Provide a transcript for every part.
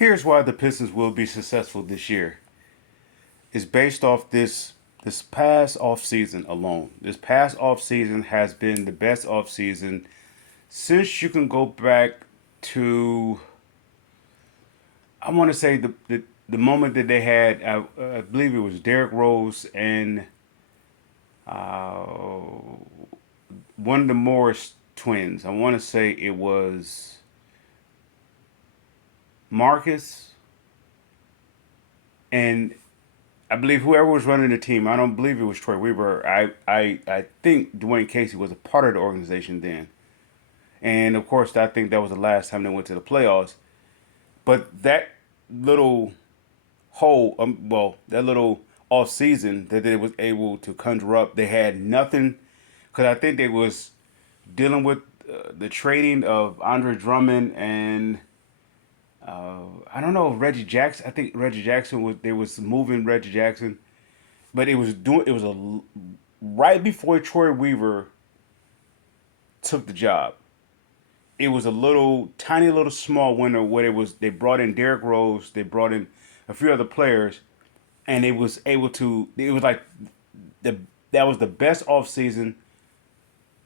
Here's why the Pistons will be successful this year. It's based off this past off season alone. This past off season has been the best off season since you can go back to, I want to say the moment that they had, I believe it was Derrick Rose and uh, one of the Morris twins. I want to say it was Marcus, and I believe whoever was running the team. I don't believe it was Troy Weaver. I think Dwayne Casey was a part of the organization then, and of course I think that was the last time they went to the playoffs. But that little that little off season that they was able to conjure up, they had nothing because I think they was dealing with the trading of Andre Drummond and I don't know if Reggie Jackson. I think Reggie Jackson was they was moving Reggie Jackson, but it was a right before Troy Weaver took the job. It was a little tiny little small window where it was they brought in Derrick Rose, they brought in a few other players, and it was able to. It was like the that was the best off season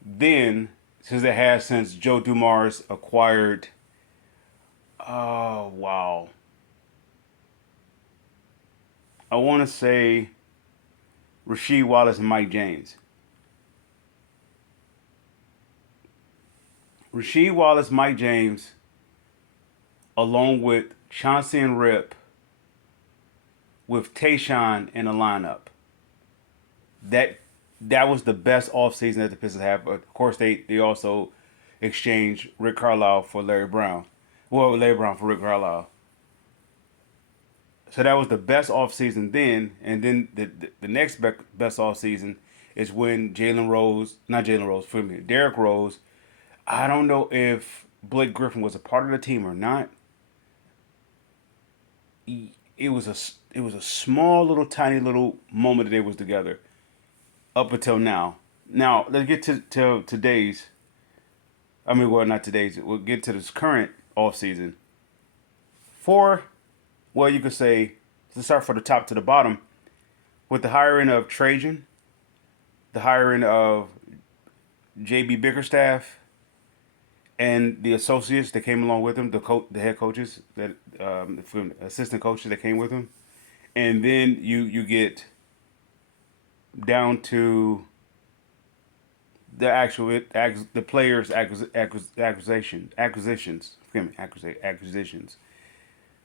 then since it has since Joe Dumars acquired. Oh wow, I want to say Rasheed Wallace and Mike James. Rasheed Wallace, Mike James, along with Chauncey and Rip, with Tayshawn in the lineup. That that was the best offseason that the Pistons have. But of course, they also exchanged Rick Carlisle for Larry Brown. Well, Larry Brown for Rick Carlisle. So that was the best offseason then. And then the next best offseason is when Jalen Rose, not Jalen Rose, for me, Derrick Rose. I don't know if Blake Griffin was a part of the team or not. It was a small little tiny little moment that they was together up until now. Now let's get to today's. I mean, well, not today's. We'll get to this current off season. For well, you could say let's start from the top to the bottom with the hiring of Trajan, the hiring of JB Bickerstaff, and the associates that came along with him, the head coaches that assistant coaches that came with him, and then you get down to the actual the players acquisitions. Excuse me, acquisitions.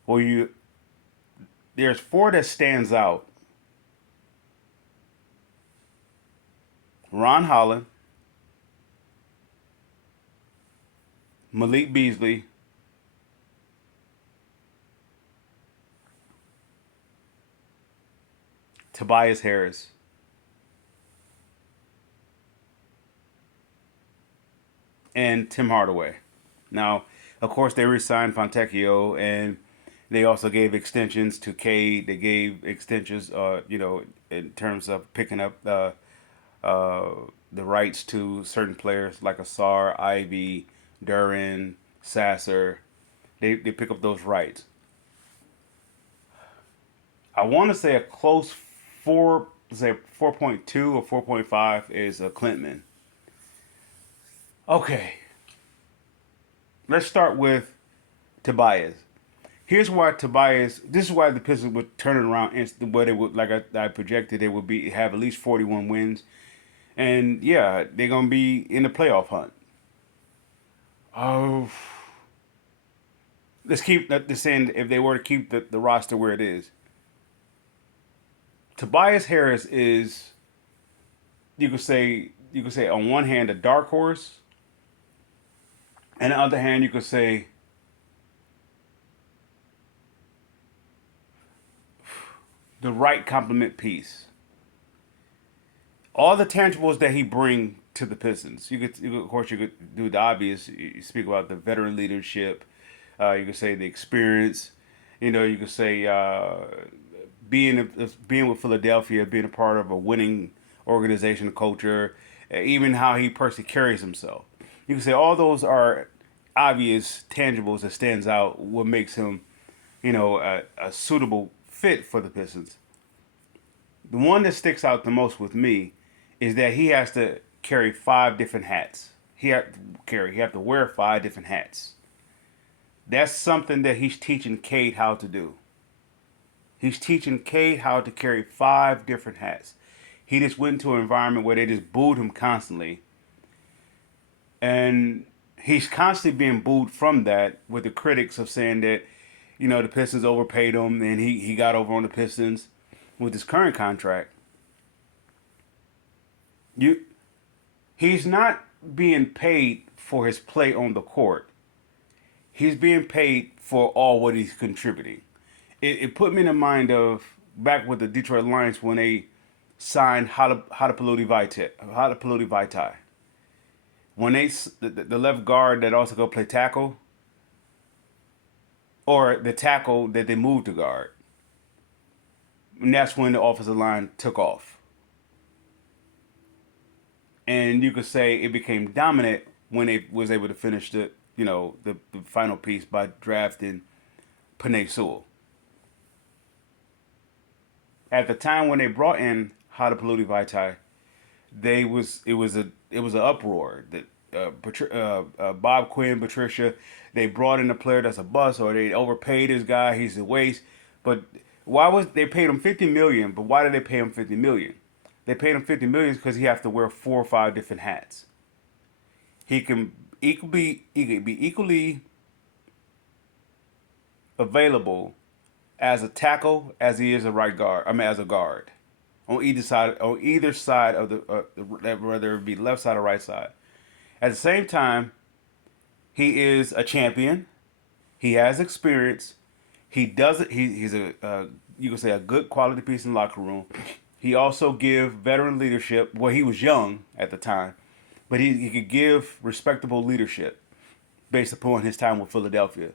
Well, you there's four that stands out: Ron Holland, Malik Beasley, Tobias Harris, and Tim Hardaway. Now, of course, they re-signed Fontecchio, and they also gave extensions to Cade. They gave extensions, in terms of picking up uh, the rights to certain players like Asar, Ivy, Duran, Sasser. They pick up those rights. I want to say a close say 4.2 or 4.5 is a Clintman. Okay, let's start with Tobias. Here's why Tobias. This is why the Pistons would turn it around. And what it would like I projected, they would be have at least 41 wins, and yeah, they're gonna be in the playoff hunt. Oh, let's keep the saying if they were to keep the roster where it is. Tobias Harris is you could say on one hand a dark horse, and on the other hand you could say the right complement piece. All the tangibles that he bring to the Pistons. Of course, you could do the obvious. You speak about the veteran leadership. You could say the experience. You could say being with Philadelphia, being a part of a winning organization culture, even how he personally carries himself. You can say all those are obvious tangibles that stands out. What makes him a suitable fit for the Pistons. The one that sticks out the most with me is that he has to carry five different hats. He have to wear five different hats. That's something that he's teaching Cade how to do. He's teaching Cade how to carry five different hats. He just went into an environment where they just booed him constantly. And he's constantly being booed from that with the critics of saying that, the Pistons overpaid him and he got over on the Pistons with his current contract. You He's not being paid for his play on the court. He's being paid for all what he's contributing. It put me in the mind of back with the Detroit Lions when they signed Hadapaludi Vaitai. When the left guard that also go play tackle, or the tackle that they moved to guard, and that's when the offensive line took off. And you could say it became dominant when it was able to finish the final piece by drafting Penei Sewell. At the time when they brought in Hadapaludi Vaitai, it was an uproar that Bob Quinn, Patricia, they brought in a player that's a bust, or they overpaid this guy, he's a waste. But why was they paid him $50 million? But why did they pay him $50 million? They paid him $50 million because he has to wear 4 or 5 different hats. He can be equally available as a tackle as he is a right guard. I mean, as a guard, on either side of whether it be left side or right side. At the same time, he is a champion. He has experience. He does it. He's you could say a good quality piece in the locker room. He also give veteran leadership. Well, he was young at the time, but he could give respectable leadership based upon his time with Philadelphia.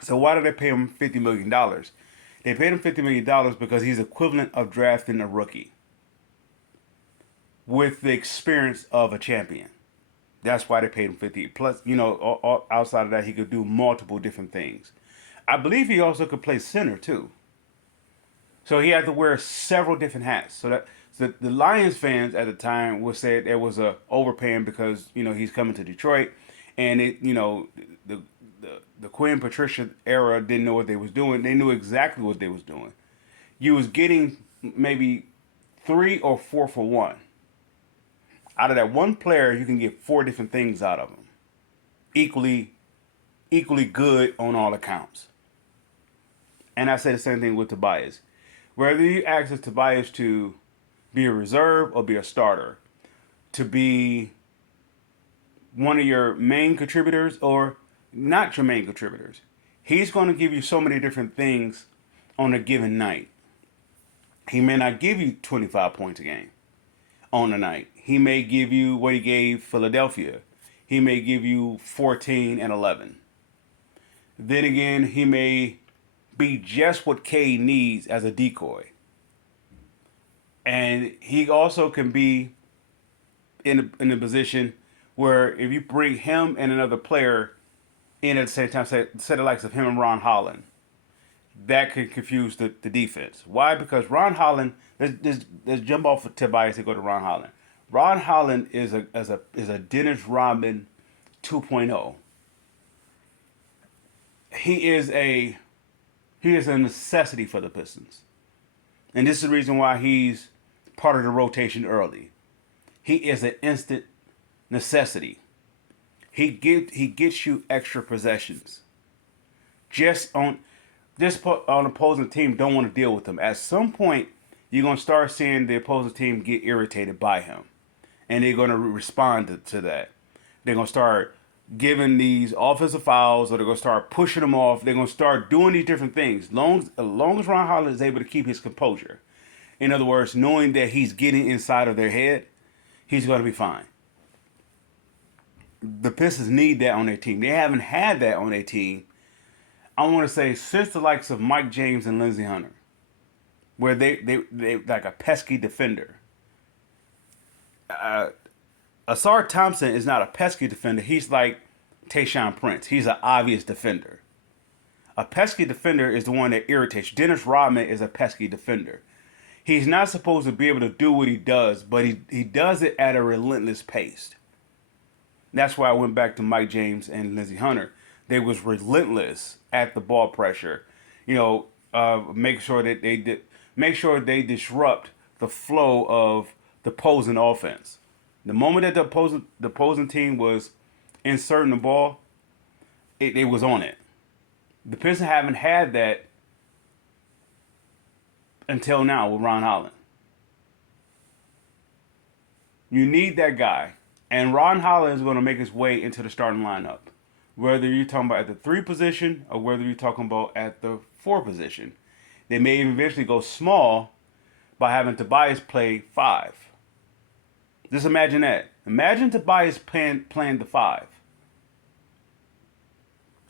So why did they pay him $50 million? They paid him $50 million because he's equivalent of drafting a rookie with the experience of a champion. That's why they paid him 50. Plus, outside of that, he could do multiple different things. I believe he also could play center too. So he had to wear several different hats. So the Lions fans at the time would say there was a overpaying because he's coming to Detroit, and the Quinn Patricia era didn't know what they was doing. They knew exactly what they was doing. You was getting maybe 3 or 4 for 1. Out of that one player, you can get 4 different things out of him. Equally good on all accounts. And I say the same thing with Tobias. Whether you access Tobias to be a reserve or be a starter, to be one of your main contributors or not your main contributors, he's going to give you so many different things on a given night. He may not give you 25 points a game on a night. He may give you what he gave Philadelphia. He may give you 14 and 11. Then again, he may be just what Cade needs as a decoy. And he also can be in a position where if you bring him and another player in at the same time, say the likes of him and Ron Holland, that could confuse the defense. Why? Because Ron Holland, let's jump off of Tobias and go to Ron Holland. Ron Holland is a Dennis Rodman 2.0. He is a necessity for the Pistons. And this is the reason why he's part of the rotation early. He is an instant necessity. He gets you extra possessions. Just on opposing team don't want to deal with him. At some point, you're going to start seeing the opposing team get irritated by him. And they're going to respond to that. They're going to start giving these offensive fouls, or they're going to start pushing them off. They're going to start doing these different things. As long as Ron Holland is able to keep his composure, in other words, knowing that he's getting inside of their head, he's going to be fine. The Pistons need that on their team. They haven't had that on their team, I want to say, since the likes of Mike James and Lindsey Hunter, where they like a pesky defender. Asar Thompson is not a pesky defender. He's like Tayshaun Prince. He's an obvious defender. A pesky defender is the one that irritates you. Dennis Rodman is a pesky defender. He's not supposed to be able to do what he does, but he does it at a relentless pace. That's why I went back to Mike James and Lindsey Hunter. They was relentless at the ball pressure. Make sure that make sure they disrupt the flow of the opposing offense. The moment that the opposing team was inserting the ball, they was on it. The Pistons haven't had that until now with Ron Holland. You need that guy. And Ron Holland is going to make his way into the starting lineup. Whether you're talking about at the 3 position or whether you're talking about at the 4 position. They may eventually go small by having Tobias play 5. Just imagine that. Imagine Tobias playing the 5.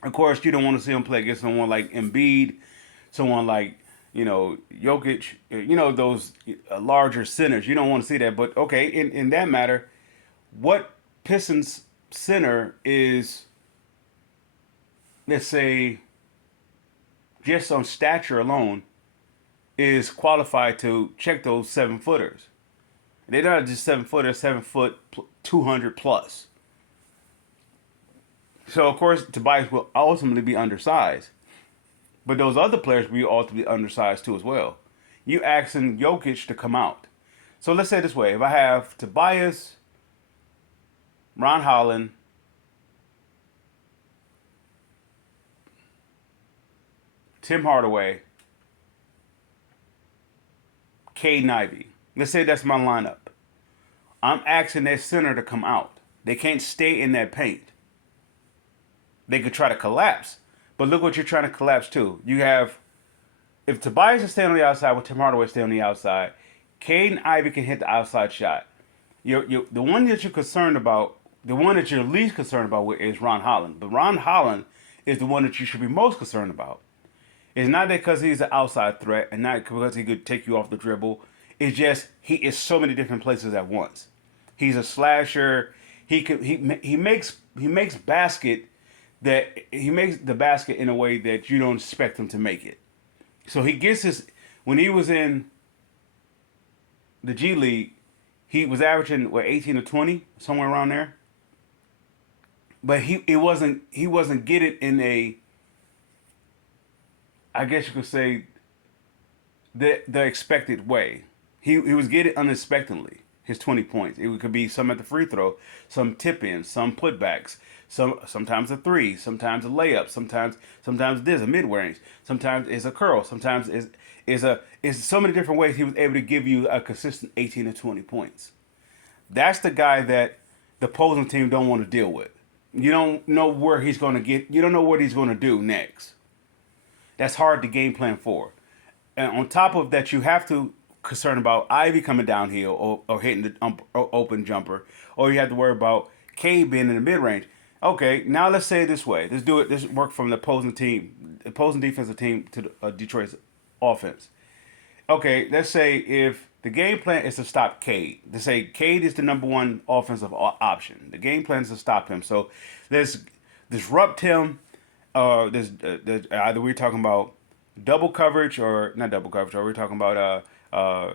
Of course, you don't want to see him play against someone like Embiid, someone like, Jokic, those larger centers. You don't want to see that. But, okay, in that matter, what Pistons center is, let's say, just on stature alone, is qualified to check those 7-footers? They're not just 7-footers, 7 foot, 200 plus. So, of course, Tobias will ultimately be undersized. But those other players will be ultimately undersized too as well. You asking Jokic to come out. So let's say it this way. If I have Tobias, Ron Holland, Tim Hardaway, Caden Ivey. Let's say that's my lineup. I'm asking that center to come out. They can't stay in that paint. They could try to collapse. But look what you're trying to collapse to. You have, if Tobias is staying on the outside with Tim Hardaway staying on the outside, Caden Ivey can hit the outside shot. The one that you're concerned about, the one that you're least concerned about is Ron Holland. But Ron Holland is the one that you should be most concerned about. It's not that because he's an outside threat and not because he could take you off the dribble. It's just he is so many different places at once. He's a slasher. He makes the basket in a way that you don't expect him to make it. So he gets when he was in the G League, he was averaging 18 to 20, somewhere around there. But he wasn't getting in a, I guess you could say, the expected way. He was getting unexpectedly his 20 points. It could be some at the free throw, some tip-ins, some putbacks, sometimes a 3, sometimes a layup, sometimes there's a mid-range, sometimes it's a curl, sometimes it's so many different ways he was able to give you a consistent 18 to 20 points. That's the guy that the opposing team don't want to deal with. You don't know where he's going to get. You don't know what he's going to do next. That's hard to game plan for. And on top of that, you have to concern about Ivy coming downhill or hitting the open jumper, or you have to worry about Cade being in the mid range. Okay, now let's say it this way. Let's do it. This work from the opposing defensive team to Detroit's offense. Okay, let's say if the game plan is to stop Cade. To say Cade is the number one offensive option. The game plan is to stop him. So let's disrupt him. Either we're talking about double coverage or not double coverage, or we're talking about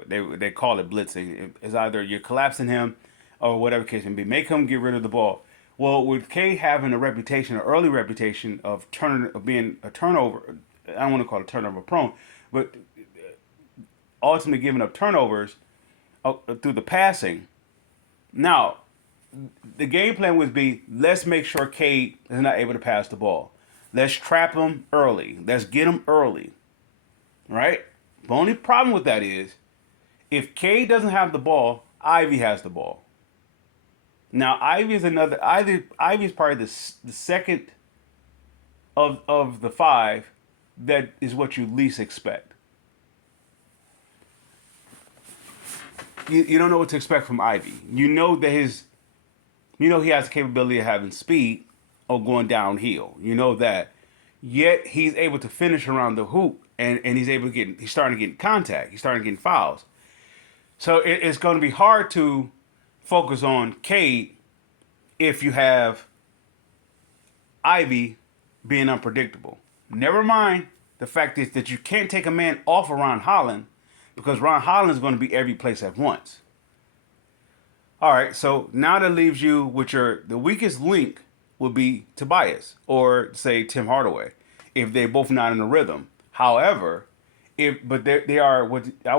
they call it blitzing. It's either you're collapsing him or whatever case may be. Make him get rid of the ball. Well, with Cade having an early reputation of being a turnover, I don't want to call it turnover prone, but ultimately giving up turnovers through the passing. Now, the game plan would be, let's make sure Cade is not able to pass the ball. Let's trap him early. Let's get him early. Right? The only problem with that is, if Cade doesn't have the ball, Ivy has the ball. Now, Ivy is probably the second of the 5 that is what you least expect. You don't know what to expect from Ivy. You know that he has the capability of having speed or going downhill. You know that. Yet he's able to finish around the hoop and he's starting to get contact. He's starting to get fouls. So it's going to be hard to focus on Cade if you have Ivy being unpredictable. Never mind the fact is that you can't take a man off of Ron Holland because Ron Holland is going to be every place at once. All right, so now that leaves you with the weakest link would be Tobias or say Tim Hardaway if they're both not in a rhythm. However, if but they are what I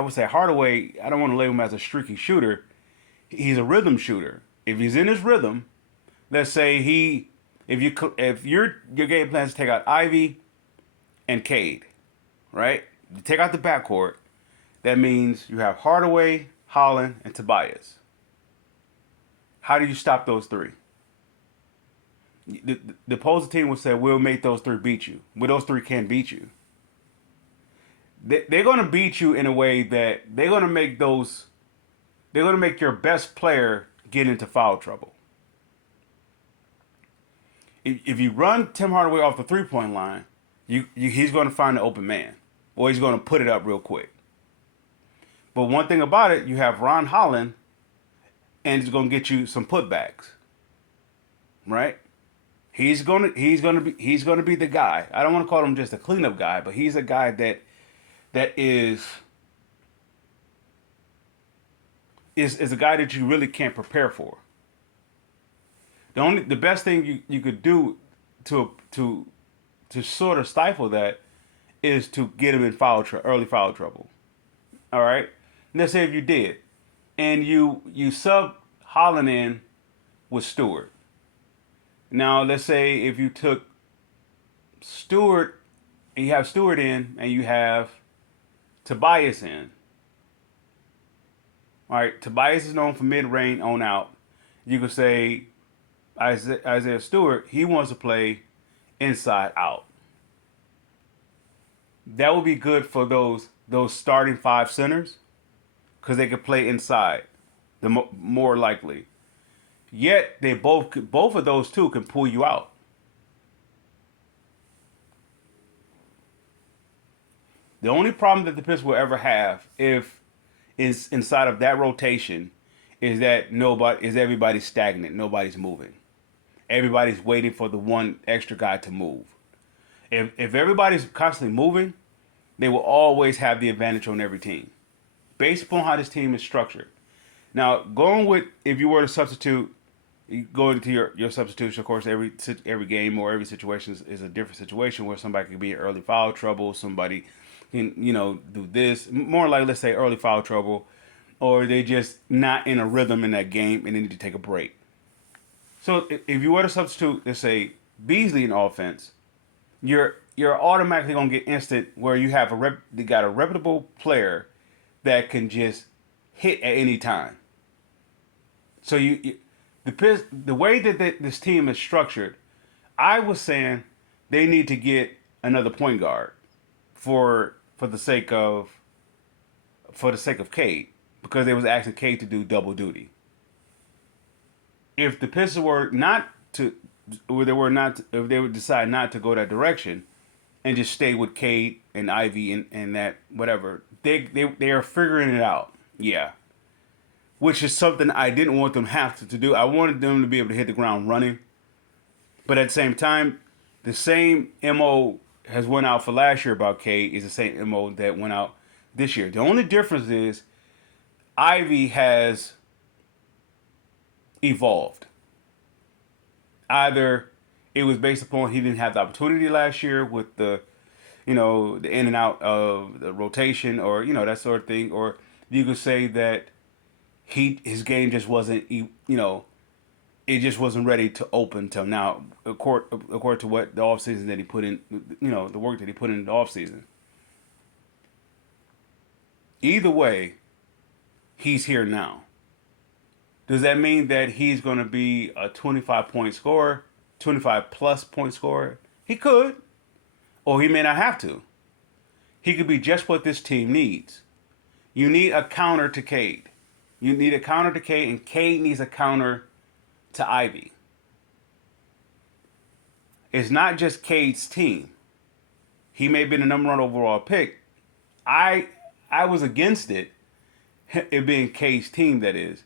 would say Hardaway. I don't want to label him as a streaky shooter. He's a rhythm shooter. If he's in his rhythm, let's say if your game plan is to take out Ivy and Cade, right? You take out the backcourt. That means you have Hardaway, Holland, and Tobias. How do you stop those three? The opposing team will say, we'll make those three beat you. Well, those three can't beat you. They're going to beat you in a way that they're going to make your best player get into foul trouble. If you run Tim Hardaway off the three-point line, he's going to find an open man, or he's going to put it up real quick. But one thing about it, you have Ron Holland, and he's going to get you some putbacks, right? He's going to be the guy. I don't want to call him just a cleanup guy, but he's a guy that is a guy that you really can't prepare for. The best thing you could do to sort of stifle that is to get him in early foul trouble. All right. Let's say if you did, and you sub Holland in with Stewart. Now let's say if you took Stewart and you have Stewart in and you have Tobias in. All right, Tobias is known for mid-range on out. You could say Isaiah Stewart, he wants to play inside out. That would be good for those starting five centers because they could play inside, more likely. Yet they both of those two can pull you out. The only problem that the Pistons will ever have if is inside of that rotation is that everybody's stagnant. Nobody's moving. Everybody's waiting for the one extra guy to move. If everybody's constantly moving, they will always have the advantage on every team, based upon how this team is structured. Now, going with if you were to substitute, you go into your substitution. Of course, every game or every situation is a different situation where somebody could be in early foul trouble. Somebody can do this more like, let's say, early foul trouble, or they just not in a rhythm in that game and they need to take a break. So if you were to substitute, let's say, Beasley in offense, you're automatically gonna get instant where you have you got a reputable player that can just hit at any time. So the way that this team is structured, I was saying they need to get another point guard for the sake of Cade, because they was asking Cade to do double duty. If the Pistons if they would decide not to go that direction and just stay with Cade and Ivy and that whatever, they are figuring it out. Yeah. Which is something I didn't want them have to do. I wanted them to be able to hit the ground running. But at the same time, the same MO has went out for last year about Cade is the same MO that went out this year. The only difference is Ivy has evolved. Either it was based upon he didn't have the opportunity last year with the in and out of the rotation, or that sort of thing, or you could say that his game just wasn't it just wasn't ready to open till now, according to what the offseason that he put in, the work that he put in the offseason. Either way, he's here now. Does that mean that he's going to be a 25-point scorer, 25-plus point scorer? He could, or he may not have to. He could be just what this team needs. You need a counter to Cade. You need a counter to Cade, and Cade needs a counter to Ivy. It's not just Cade's team. He may have been the number one overall pick. I was against it being Cade's team, that is.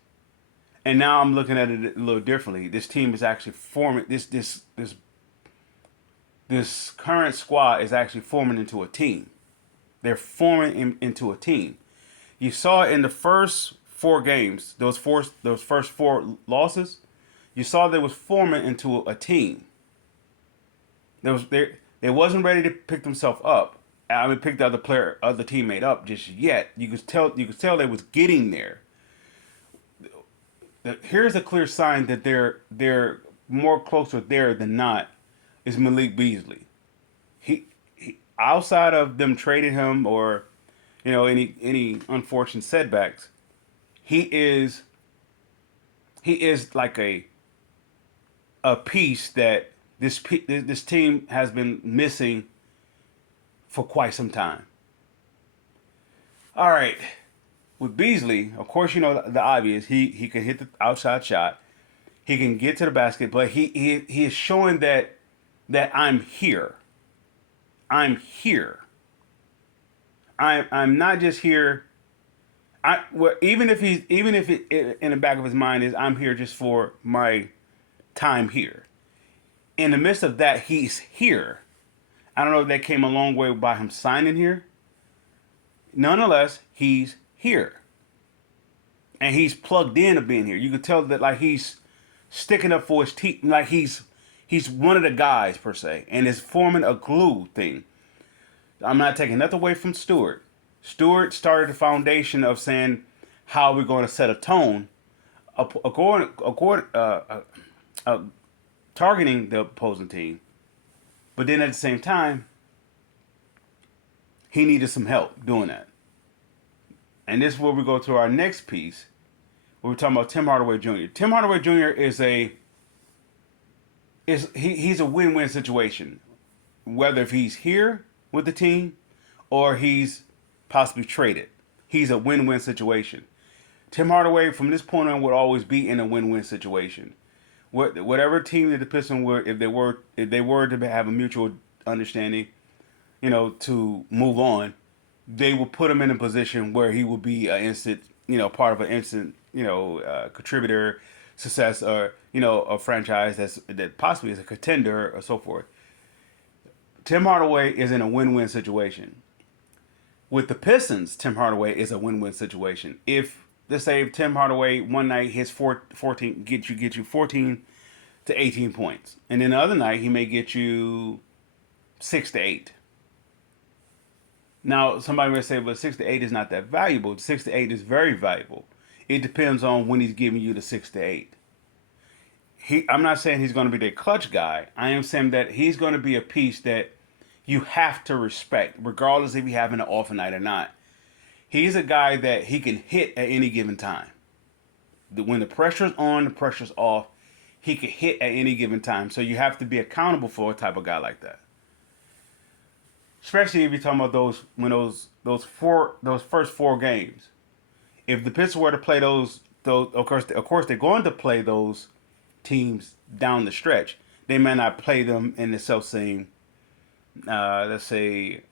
And now I'm looking at it a little differently. This team is actually forming this this current squad is actually forming into a team. They're forming into a team. You saw it in the first 4 games, those first 4 losses. You saw they was forming into a team. They wasn't ready to pick themselves up. I mean, pick the other teammate up just yet. You could tell they was getting there. Here's a clear sign that they're more closer there than not is Malik Beasley. He outside of them trading him or any unfortunate setbacks, he is he is like a piece that this team has been missing for quite some time. All right, with Beasley, of course, the obvious. He can hit the outside shot. He can get to the basket, but he is showing that I'm here. I'm here. I'm not just here. Even if it in the back of his mind is I'm here just for my time here. In the midst of that, he's here. I don't know if that came a long way by him signing here. Nonetheless, he's here. And he's plugged in to being here. You can tell that like he's sticking up for his team, like he's one of the guys per se, and is forming a glue thing. I'm not taking nothing away from Stewart. Stewart started the foundation of saying how we're going to set a tone, uh, targeting the opposing team. But then at the same time, he needed some help doing that. And this is where we go to our next piece. Where we're talking about Tim Hardaway Jr. Tim Hardaway Jr. He's a win-win situation, whether if he's here with the team or he's possibly traded. He's a win-win situation. Tim Hardaway, from this point on, would always be in a win-win situation. Whatever team that the Pistons were, if they were to have a mutual understanding, to move on, they will put him in a position where he will be an instant, part of an instant, contributor, success, or a franchise that possibly is a contender or so forth. Tim Hardaway is in a win-win situation. With the Pistons, Tim Hardaway is a win-win situation. If let's say Tim Hardaway one night hits 14 get you 14 to 18 points, and then the other night he may get you 6 to 8. Now somebody may say, "But 6 to 8 is not that valuable." 6 to 8 is very valuable. It depends on when he's giving you the 6 to 8. I'm not saying he's going to be the clutch guy. I am saying that he's going to be a piece that you have to respect, regardless if you having an off night or not. He's a guy that he can hit at any given time. When the pressure's on, the pressure's off, he can hit at any given time. So you have to be accountable for a type of guy like that. Especially if you're talking about those first 4 games. If the Pistons were to play those of course they're going to play those teams down the stretch. They may not play them in the self same let's say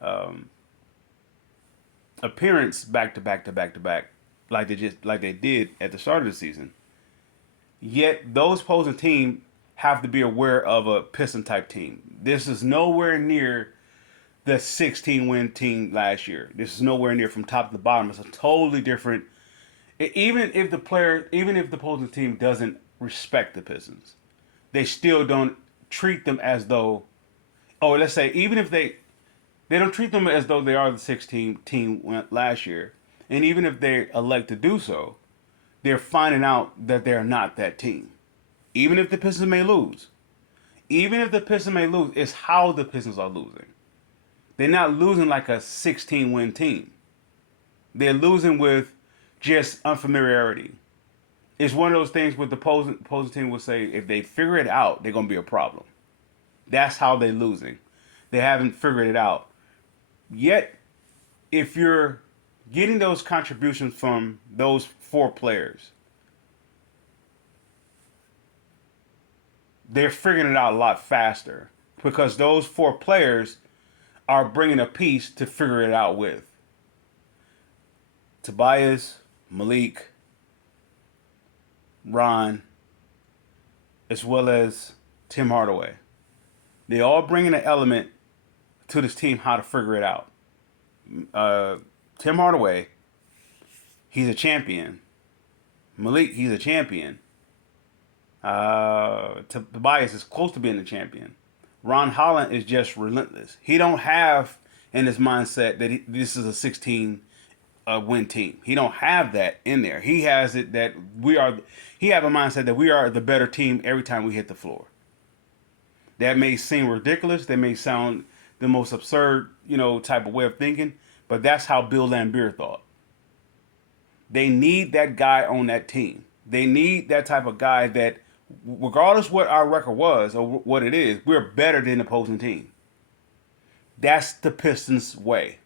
appearance back to back to back to back like they did at the start of the season. Yet those opposing teams have to be aware of a Piston type team. This is nowhere near the 16 win team last year. This is nowhere near from top to the bottom. It's a totally different. Even if the opposing team doesn't respect the Pistons, they still don't treat them as though. Oh, let's say even if they don't treat them as though they are the 16 team last year, and even if they elect to do so, they're finding out that they're not that team. Even if the Pistons may lose, it's how the Pistons are losing. They're not losing like a 16 win team. They're losing with just unfamiliarity. It's one of those things with the opposing team will say if they figure it out, they're gonna be a problem. That's how they're losing. They haven't figured it out. Yet, if you're getting those contributions from those 4 players, they're figuring it out a lot faster because those 4 players are bringing a piece to figure it out with. Tobias, Malik, Ron, as well as Tim Hardaway. They all bring in an element to this team how to figure it out. Tim Hardaway, he's a champion. Malik, he's a champion. Tobias is close to being a champion. Ron Holland is just relentless. He don't have in his mindset that this is a 16 win team. He don't have that in there. He has it that we are. He have a mindset that we are the better team every time we hit the floor. That may seem ridiculous. That may sound the most absurd, type of way of thinking. But that's how Bill Laimbeer thought. They need that guy on that team. They need that type of guy that, regardless what our record was or what it is, we're better than the opposing team. That's the Pistons' way.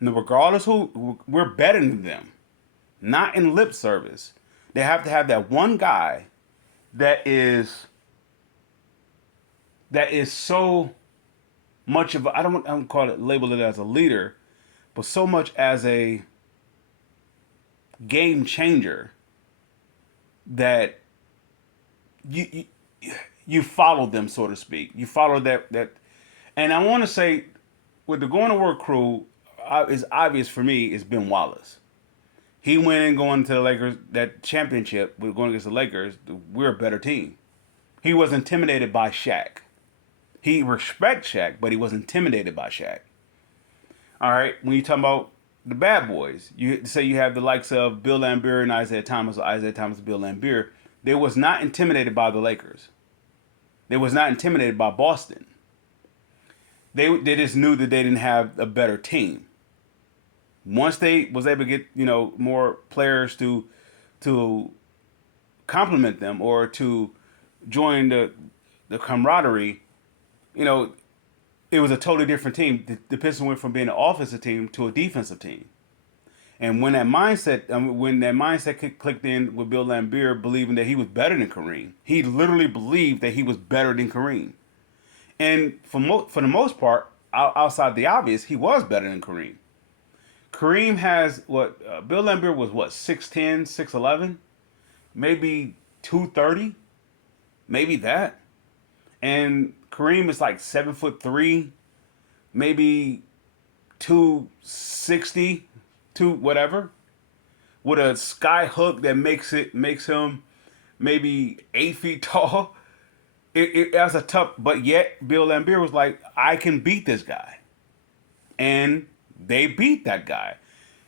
Now, regardless who, we're better than them. Not in lip service. They have to have that one guy that is so much of I don't call it label it as a leader, but so much as a game changer that you follow them, so to speak. You follow that, and I want to say with the Going to Work crew, it's obvious for me is Ben Wallace. He went in going to the Lakers, that championship, we're going against the Lakers, we're a better team. He was intimidated by Shaq. He respects Shaq, but he was intimidated by Shaq. All right, when you talk about the bad boys, you say you have the likes of Bill Laimbeer and Isaiah Thomas, Bill Laimbeer. They was not intimidated by the Lakers. They was not intimidated by Boston. They just knew that they didn't have a better team. Once they was able to get more players to complement them or to join the camaraderie, it was a totally different team. The Pistons went from being an offensive team to a defensive team. And when that mindset clicked in with Bill Laimbeer, believing that he was better than Kareem, he literally believed that he was better than Kareem. And for the most part, outside the obvious, he was better than Kareem. Kareem has Bill Laimbeer was 6'10", 6'11", maybe 230, maybe that. And Kareem is like 7'3", maybe 260, whatever, with a sky hook that makes him maybe 8 feet tall. That's a tough, but yet Bill Laimbeer was like, I can beat this guy, and they beat that guy.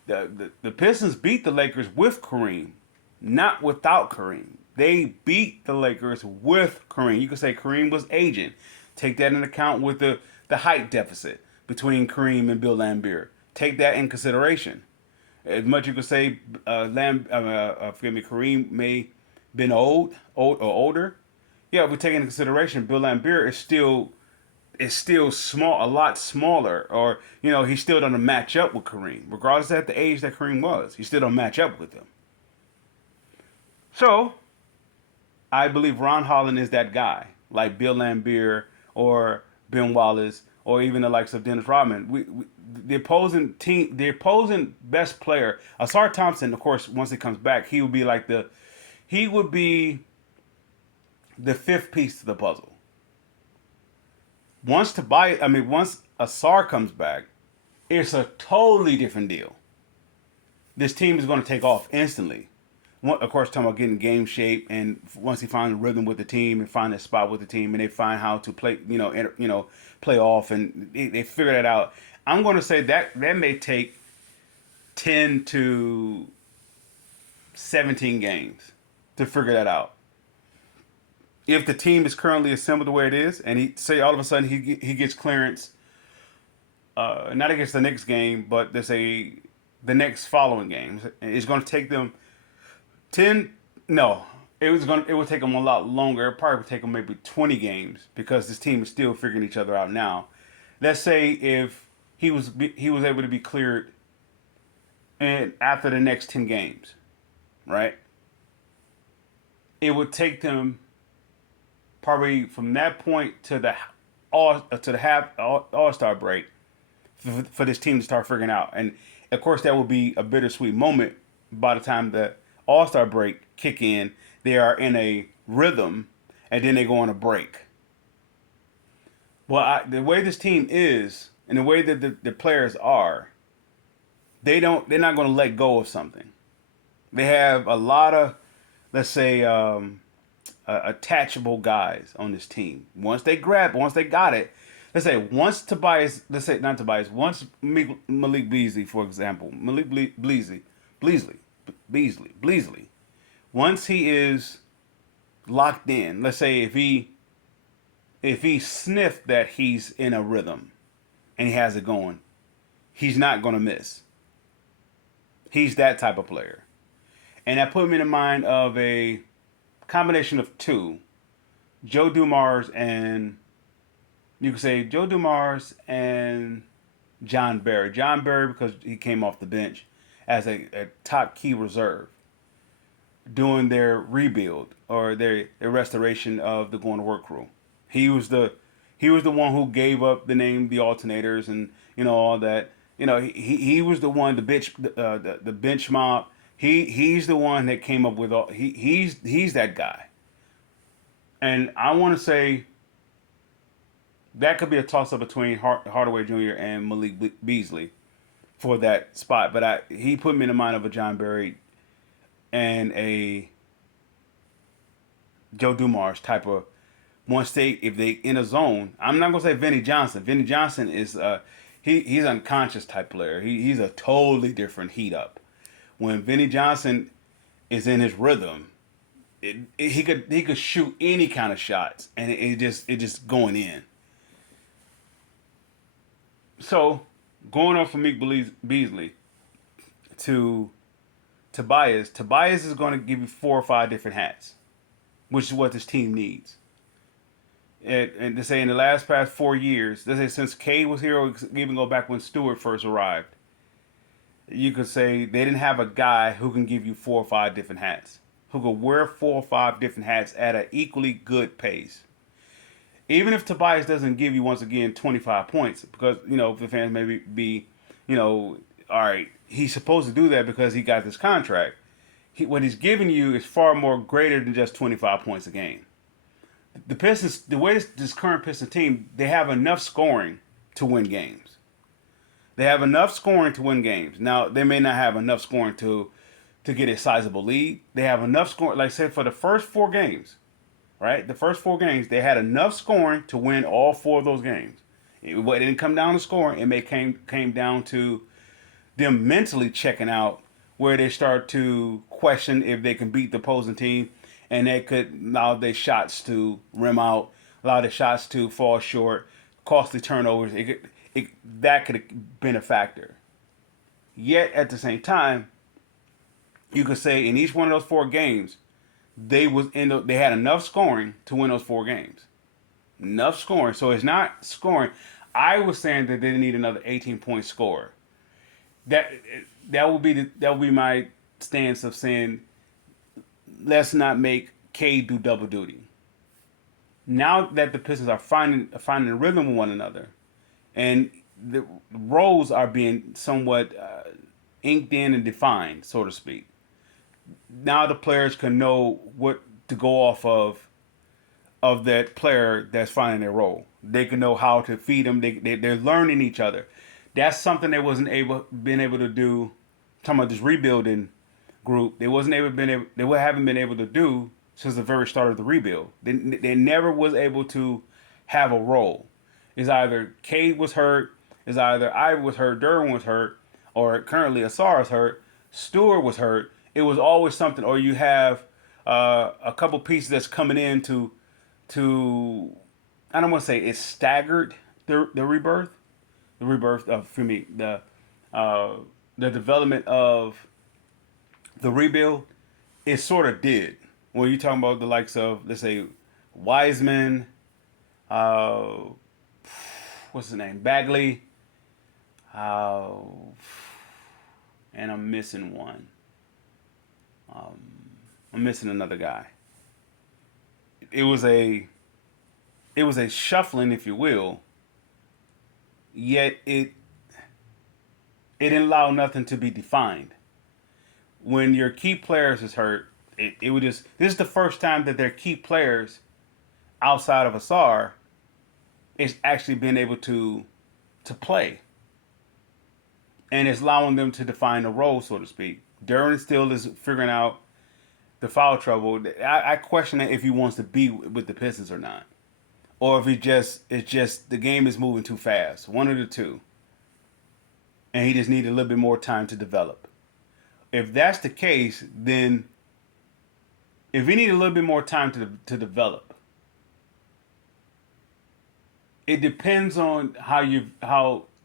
The Pistons beat the Lakers with Kareem, not without Kareem. They beat the Lakers with Kareem. You could say Kareem was aging. Take that into account with the height deficit between Kareem and Bill Laimbeer. Take that in consideration. As much you could say, Kareem may been old or older. Yeah, if we take into consideration, Bill Laimbeer is still small, a lot smaller, or he still doesn't match up with Kareem, regardless of the age that Kareem was. He still don't match up with him. So, I believe Ron Holland is that guy, like Bill Laimbeer or Ben Wallace, or even the likes of Dennis Rodman. The opposing best player, Asar Thompson, of course, once he comes back, he would be the fifth piece to the puzzle. Once Asar comes back, it's a totally different deal. This team is going to take off instantly. Of course, talking about getting game shape, and once he finds a rhythm with the team and find a spot with the team, and they find how to play, play off, and they figure that out. I'm going to say that may take 10 to 17 games to figure that out. If the team is currently assembled the way it is, and all of a sudden he gets clearance, not against the next game, but let's say the next following games, it's going to take them 10. No, it would take them a lot longer. It probably would take them maybe 20 games because this team is still figuring each other out now. Let's say if he was able to be cleared and after the next 10 games, right? It would take them probably from that point to the All-Star break for this team to start figuring out. And of course, that will be a bittersweet moment by the time the All-Star break kick in. They are in a rhythm, and then they go on a break. Well, the way this team is and the way that the players are, they're not going to let go of something. They have a lot of, let's say, attachable guys on this team. Once they got it, let's say once Tobias, let's say not Tobias, once Malik Beasley, for example, Beasley, once he is locked in, let's say if he sniffed that he's in a rhythm and he has it going, he's not gonna miss. He's that type of player, and that put me in the mind of a combination of two, Joe Dumars and you could say Joe Dumars and John Barry. John Barry because he came off the bench as a top key reserve doing their rebuild or their restoration of the going to work crew. He was the he was the one who gave up the name the alternators and all that. He was the one the bench mob. He's the one that came up with all he's that guy. And I want to say that could be a toss up between Hardaway Jr. and Malik Beasley for that spot. But he put me in the mind of a John Barry and a Joe Dumars type of once they if they in a zone. I'm not gonna say Vinny Johnson. Vinny Johnson is he's unconscious type player. He's a totally different heat up. When Vinny Johnson is in his rhythm, he could shoot any kind of shots and it just going in. So going off from Meek Beasley to Tobias is going to give you 4 or 5 different hats, which is what this team needs. And to say in the past 4 years, let's say since Cade was here, or even go back when Stewart first arrived, you could say they didn't have a guy who can give you 4 or 5 different hats, who could wear 4 or 5 different hats at an equally good pace. Even if Tobias doesn't give you once again 25 points, because the fans maybe be, all right, he's supposed to do that because he got this contract. What he's giving you is far more greater than just 25 points a game. The Pistons, the way this current Piston team, they have enough scoring to win games. They have enough scoring to win games. Now they may not have enough scoring to get a sizable lead. They have enough scoring, like I said, for the first 4 games, right? The first 4 games, they had enough scoring to win all 4 of those games. It didn't come down to scoring. Came down to them mentally checking out where they start to question if they can beat the opposing team, and they could allow their shots to rim out, allow their shots to fall short, costly turnovers. That could have been a factor. Yet at the same time, you could say in each one of those 4 games, they had enough scoring to win those 4 games. Enough scoring. So it's not scoring. I was saying that they need another 18-point score. That that would be my stance of saying let's not make Cade do double duty. Now that the Pistons are finding a rhythm with one another, and the roles are being somewhat inked in and defined, so to speak. Now the players can know what to go off of that player that's finding their role. They can know how to feed them. They're learning each other. That's something they wasn't been able to do. Talking about this rebuilding group, they haven't been able to do since the very start of the rebuild. They never was able to have a role. It's either Cade was hurt, it's either Ivy was hurt, Derwin was hurt, or currently Asar is hurt, Stewart was hurt. It was always something, or you have a couple pieces that's coming in to I don't want to say it's staggered the rebirth of for me the development of the rebuild. It sort of did when you talking about the likes of, let's say, Wiseman, uh, what's his name, Bagley, uh, and I'm missing one. I'm missing another guy. It was a shuffling, if you will. Yet it didn't allow nothing to be defined. When your key players is hurt, it would just. This is the first time that their key players outside of Asar It's actually being able to play, and it's allowing them to define a role, so to speak. Duran still is figuring out the foul trouble. I question if he wants to be with the Pistons or not, or if he just it's just the game is moving too fast. One of the two, and he just needed a little bit more time to develop. If that's the case, then if he need a little bit more time to develop, it depends on how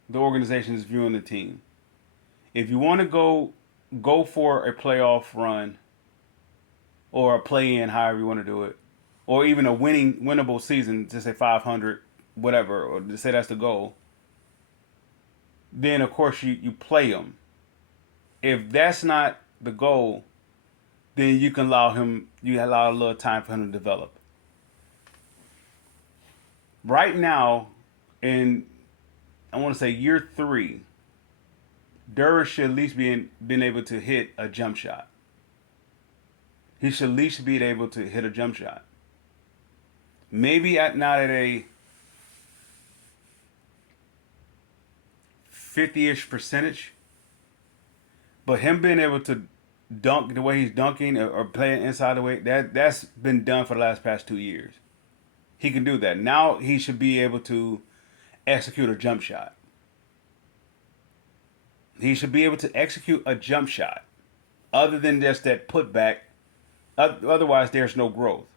the organization is viewing the team. If you want to go for a playoff run or a play in, however you want to do it, or even a winnable season, just say 500, whatever, or to say that's the goal, then of course you play them. If that's not the goal, then you can allow a little time for him to develop. Right now, in I want to say year 3, Duran should at least been able to hit a jump shot. He should at least be able to hit a jump shot. Maybe not at a 50-ish percentage, but him being able to dunk the way he's dunking or playing inside the way that's been done for the past 2 years. He can do that. Now he should be able to execute a jump shot. He should be able to execute a jump shot, other than just that putback. Otherwise, there's no growth.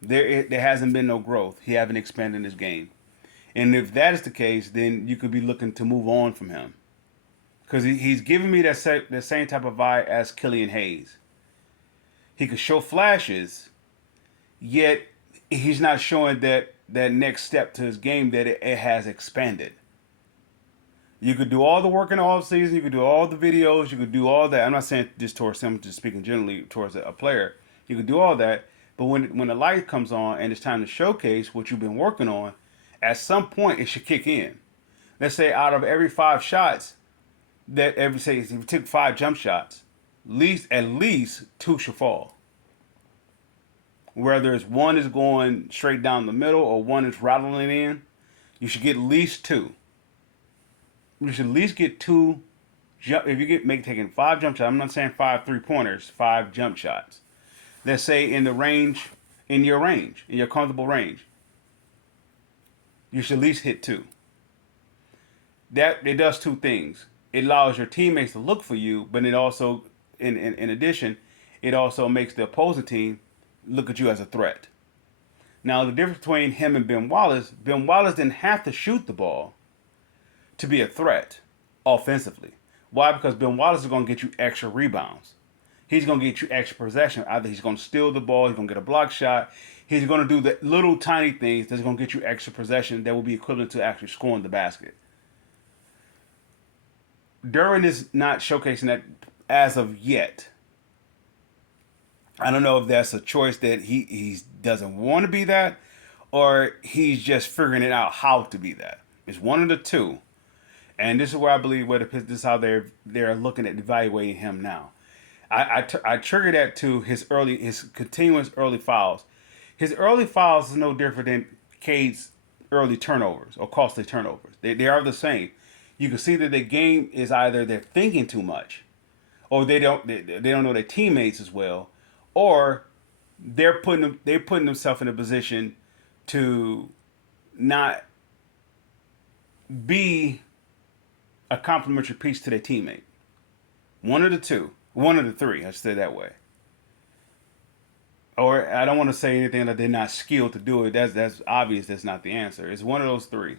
There hasn't been no growth. He haven't expanded his game, and if that is the case, then you could be looking to move on from him, because he's giving me that same type of vibe as Killian Hayes. He could show flashes, yet he's not showing that next step to his game that it has expanded. You could do all the work in the off season. You could do all the videos. You could do all that. I'm not saying just towards him, just speaking generally towards a player. You could do all that, but when the light comes on and it's time to showcase what you've been working on, at some point it should kick in. Let's say out of every 5 shots, say if you took 5 jump shots, at least 2 should fall. Whether it's one is going straight down the middle or one is rattling in, you should get at least 2. You should at least get 2 jump. If you taking 5 jump shots, I'm not saying 5 3-pointers, 5 jump shots. Let's say in your comfortable range, you should at least hit 2. That it does 2 things. It allows your teammates to look for you, but it also, in addition, it also makes the opposing team look at you as a threat. Now the difference between him and Ben Wallace didn't have to shoot the ball to be a threat offensively. Why? Because Ben Wallace is going to get you extra rebounds. He's going to get you extra possession. Either he's going to steal the ball, he's going to get a block shot. He's going to do the little tiny things that's going to get you extra possession that will be equivalent to actually scoring the basket. Duran is not showcasing that as of yet. I don't know if that's a choice that he doesn't want to be that, or he's just figuring it out how to be that. It's one of the two. And this is where I believe this is how they're looking at evaluating him now. I trigger that to his continuous early fouls. His early fouls is no different than Cade's early turnovers or costly turnovers. They are the same. You can see that the game is either they're thinking too much, or they don't know their teammates as well, or they're putting themselves in a position to not be a complimentary piece to their teammate. One of the two. One of the three, I should say it that way. Or I don't want to say anything that they're not skilled to do it. That's obvious. That's not the answer. It's one of those three.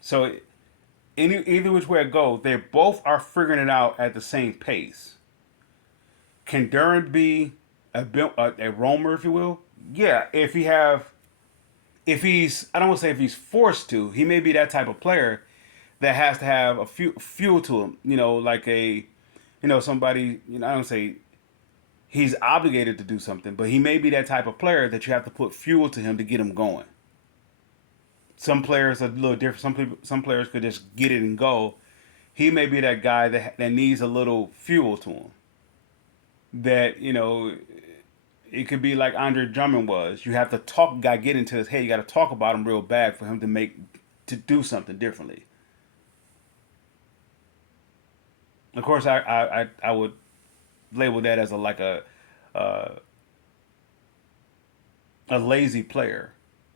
So either which way it goes, they both are figuring it out at the same pace. Can Duran be a roamer, if you will? Yeah, if he's I don't want to say if he's forced to, he may be that type of player that has to have a fuel to him. Like somebody. I don't say he's obligated to do something, but he may be that type of player that you have to put fuel to him to get him going. Some players are a little different. Some players could just get it and go. He may be that guy that needs a little fuel to him. That it could be like Andre Drummond was. You have to talk, guy, get into his head. You got to talk about him real bad for him to do something differently. Of course, I would label that as uh, a lazy player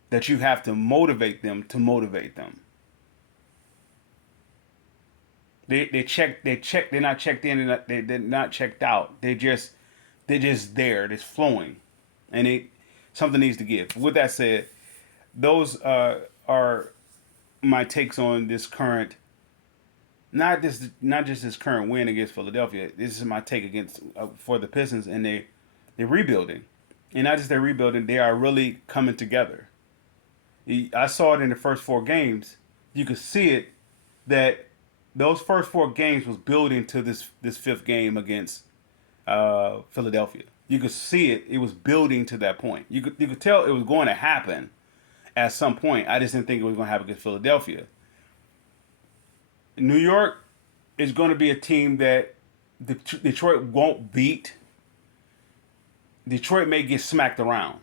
that you have to motivate them to motivate them. They check they're not checked in, and they're not checked out. They're just there. It's flowing, and it something needs to give. With that said, those are my takes on this current, not just this current win against Philadelphia. This is my take against for the Pistons, and they're rebuilding, and not just they're rebuilding. They are really coming together. I saw it in the first four games. You could see it that those first four games was building to this fifth game against Philadelphia. You could see it; it was building to that point. You could tell it was going to happen at some point. I just didn't think it was going to happen against Philadelphia. New York is going to be a team that Detroit won't beat. Detroit may get smacked around.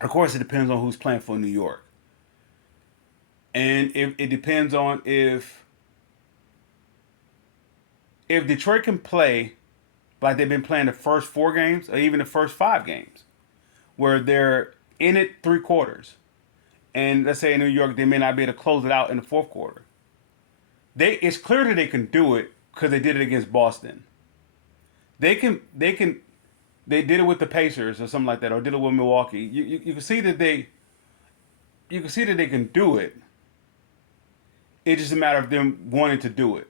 Of course, it depends on who's playing for New York, and if it depends on if Detroit can play like they've been playing the first four games or even the first five games, where they're in it three quarters, and let's say in New York they may not be able to close it out in the fourth quarter. It's clear that they can do it because they did it against Boston. They did it with the Pacers or something like that, or did it with Milwaukee. You can see that they can do it. It's just a matter of them wanting to do it.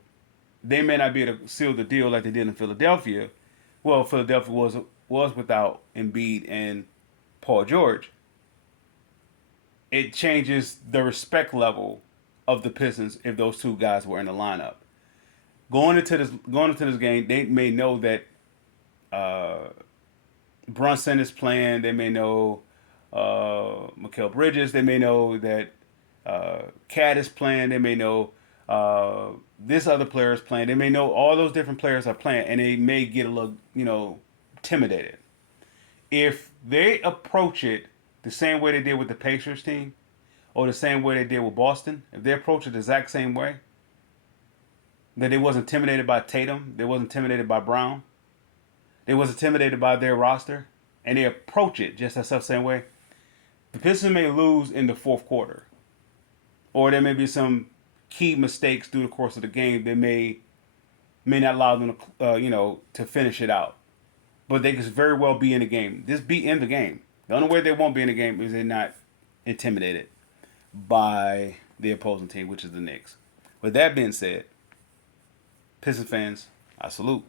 They may not be able to seal the deal like they did in Philadelphia. Well, Philadelphia was without Embiid and Paul George. It changes the respect level of the Pistons if those two guys were in the lineup. Going into this game, they may know that uh, Brunson is playing. They may know Mikal Bridges. They may know that Cat is playing. They may know this other player is playing. They may know all those different players are playing, and they may get a little, intimidated. If they approach it the same way they did with the Pacers team, or the same way they did with Boston, if they approach it the exact same way, that they wasn't intimidated by Tatum, they wasn't intimidated by Brown, they was intimidated by their roster, and they approach it just that same way, the Pistons may lose in the fourth quarter, or there may be some key mistakes through the course of the game that may not allow them to to finish it out. But they could very well be in the game. Just be in the game. The only way they won't be in the game is they're not intimidated by the opposing team, which is the Knicks. With that being said, Pistons fans, I salute.